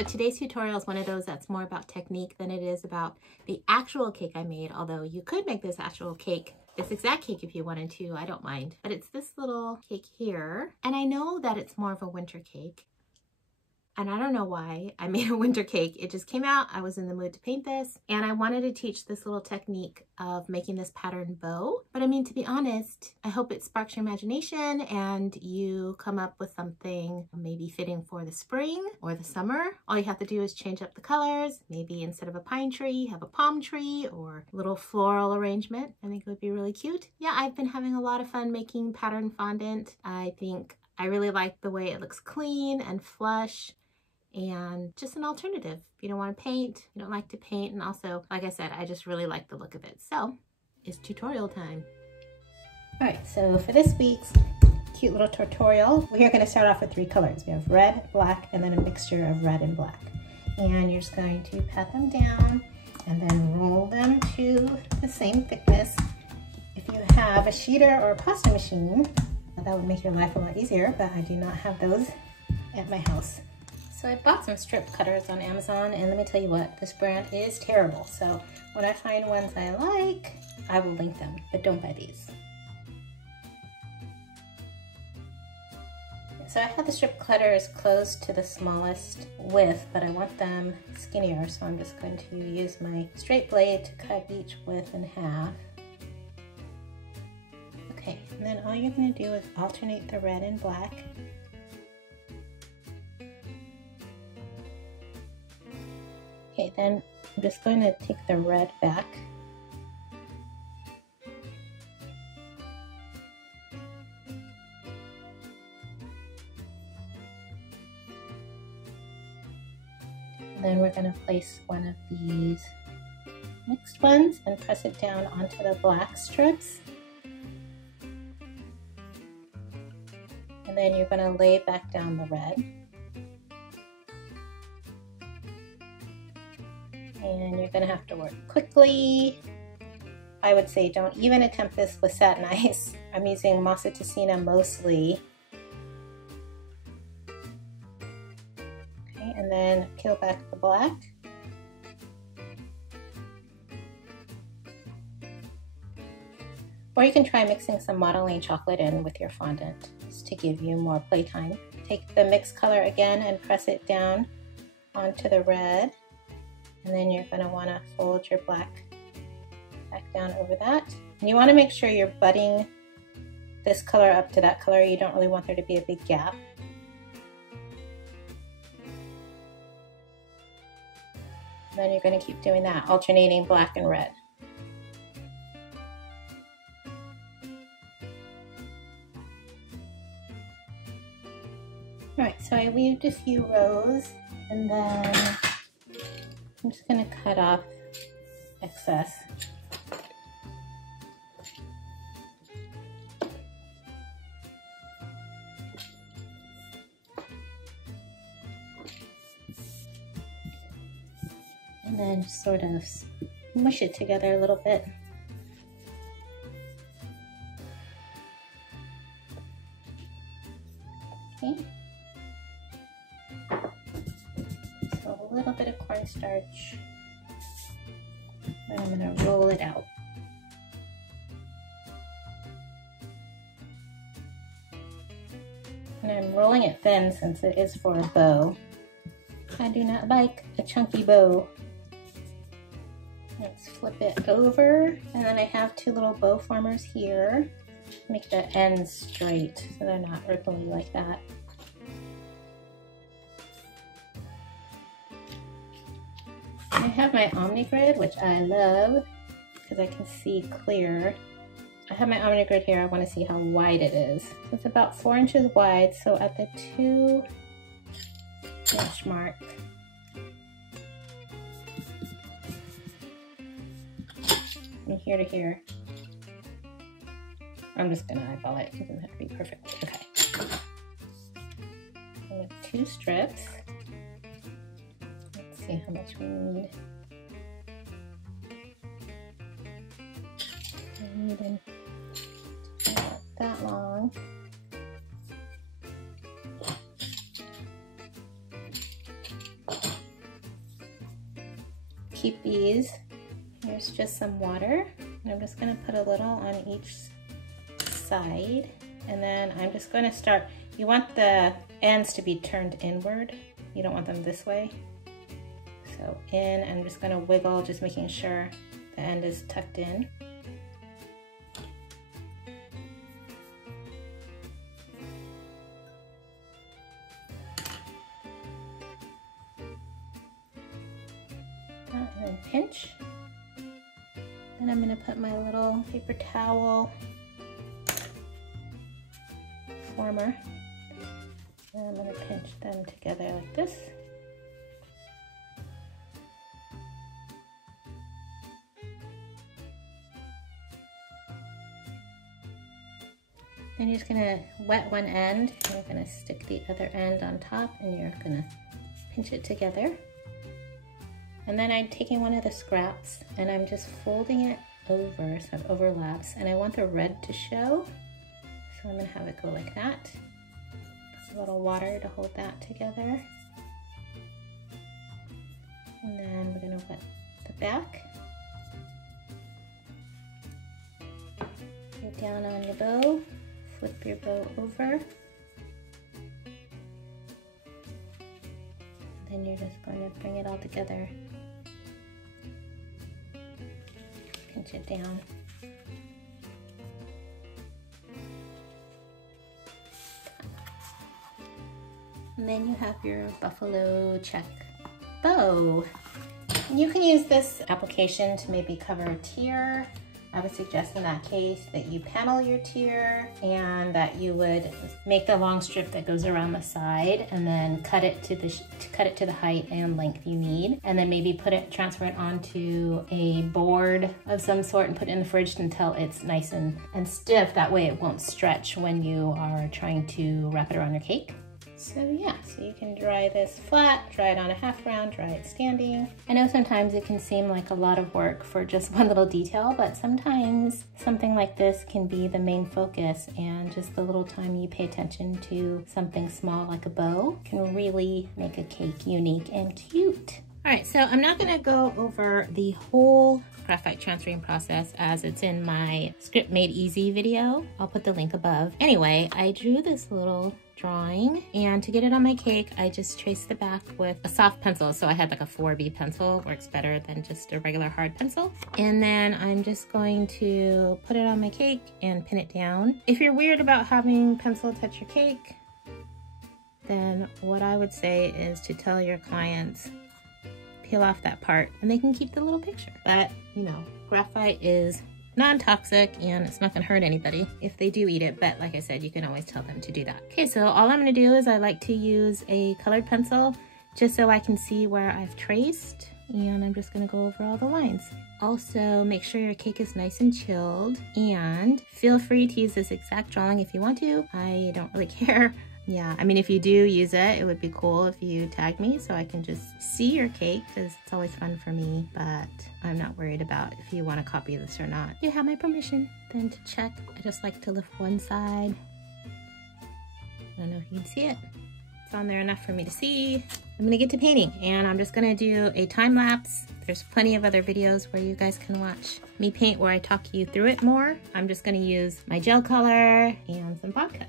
So today's tutorial is one of those that's more about technique than it is about the actual cake I made, although you could make this actual cake, this exact cake if you wanted to, I don't mind. But it's this little cake here, and I know that it's more of a winter cake. And I don't know why I made a winter cake. It just came out. I was in the mood to paint this, and I wanted to teach this little technique of making this pattern bow. But I mean, to be honest, I hope it sparks your imagination and you come up with something maybe fitting for the spring or the summer. All you have to do is change up the colors. Maybe instead of a pine tree, have a palm tree or a little floral arrangement. I think it would be really cute. Yeah, I've been having a lot of fun making pattern fondant. I think I really like the way it looks clean and flush, and just an alternative if you don't want to paint, you don't like to paint, and also, like I said, I just really like the look of it. So it's tutorial time. All right, so for this week's cute little tutorial, we're going to start off with 3 colors. We have red, black, and then a mixture of red and black. And you're just going to pat them down and then roll them to the same thickness. If you have a sheeter or a pasta machine, that would make your life a lot easier, but I do not have those at my house. So I bought some strip cutters on Amazon, and let me tell you what, this brand is terrible. So when I find ones I like, I will link them, but don't buy these. So I had the strip cutters close to the smallest width, but I want them skinnier, so I'm just going to use my straight blade to cut each width in half. Okay, and then all you're going to do is alternate the red and black. Okay, then I'm just going to take the red back. And then we're going to place one of these mixed ones and press it down onto the black strips. And then you're going to lay back down the red. And you're going to have to work quickly. I would say don't even attempt this with satin ice. I'm using Massa Ticina mostly. Okay, and then peel back the black. Or you can try mixing some modeling chocolate in with your fondant, just to give you more playtime. Take the mixed color again and press it down onto the red. And then you're going to want to fold your black back down over that. And you want to make sure you're butting this color up to that color. You don't really want there to be a big gap. And then you're going to keep doing that, alternating black and red. Alright, so I weaved a few rows, and then I'm just going to cut off excess. And then sort of mush it together a little bit. Okay. A little bit of cornstarch, and I'm going to roll it out. And I'm rolling it thin since it is for a bow. I do not like a chunky bow. Let's flip it over, and then I have 2 little bow formers here. Make the ends straight so they're not ripply like that. I have my Omni Grid, which I love because I can see clear. I have my Omni Grid here. I want to see how wide it is. So it's about 4 inches wide, so at the 2-inch mark, from here to here, I'm just going to eyeball it. It doesn't have to be perfect. Okay. I have 2 strips. See how much we need. We need about that long. keep these, here's just some water. And I'm just gonna put a little on each side. And then I'm just gonna start, you want the ends to be turned inward. You don't want them this way. So in, I'm just gonna wiggle, just making sure the end is tucked in. And then pinch. Then I'm gonna put my little paper towel former. And I'm gonna pinch them together like this. Then you're just gonna wet one end, and you're gonna stick the other end on top, and you're gonna pinch it together. And then I'm taking one of the scraps, and I'm just folding it over so it overlaps, and I want the red to show. So I'm gonna have it go like that. Put a little water to hold that together. And then we're gonna wet the back. Go down on your bow, flip your bow over. Then you're just going to bring it all together. Pinch it down. And then you have your buffalo check bow. You can use this application to maybe cover a tear. I would suggest in that case that you panel your tear and that you would make the long strip that goes around the side and then cut it to the height and length you need, and then maybe transfer it onto a board of some sort and put it in the fridge until it's nice and stiff. That way it won't stretch when you are trying to wrap it around your cake. So yeah, so you can dry this flat, dry it on a half round, dry it standing. I know sometimes it can seem like a lot of work for just one little detail, but sometimes something like this can be the main focus, and just the little time you pay attention to something small like a bow can really make a cake unique and cute. All right, so I'm not gonna go over the whole graphite transferring process as it's in my Script Made Easy video. I'll put the link above. Anyway, I drew this little drawing, and to get it on my cake, I just traced the back with a soft pencil. So I had like a 4B pencil, works better than just a regular hard pencil. And then I'm just going to put it on my cake and pin it down. If you're weird about having pencil touch your cake, then what I would say is to tell your clients, peel off that part and they can keep the little picture. But, you know, graphite is non-toxic and it's not gonna hurt anybody if they do eat it, but like I said, you can always tell them to do that. Okay, so all I'm gonna do is I like to use a colored pencil just so I can see where I've traced, and I'm just gonna go over all the lines. Also, make sure your cake is nice and chilled, and feel free to use this exact drawing if you want to. I don't really care. Yeah, I mean, if you do use it, it would be cool if you tag me so I can just see your cake, because it's always fun for me, but I'm not worried about if you want to copy this or not. You have my permission. Then to check, I just like to lift one side. I don't know if you can see it. It's on there enough for me to see. I'm gonna get to painting, and I'm just gonna do a time lapse. There's plenty of other videos where you guys can watch me paint where I talk you through it more. I'm just gonna use my gel color and some vodka.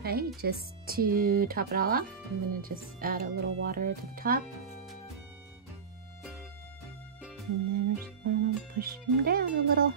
Okay, just to top it all off, I'm gonna just add a little water to the top. And then I'm just gonna push them down a little.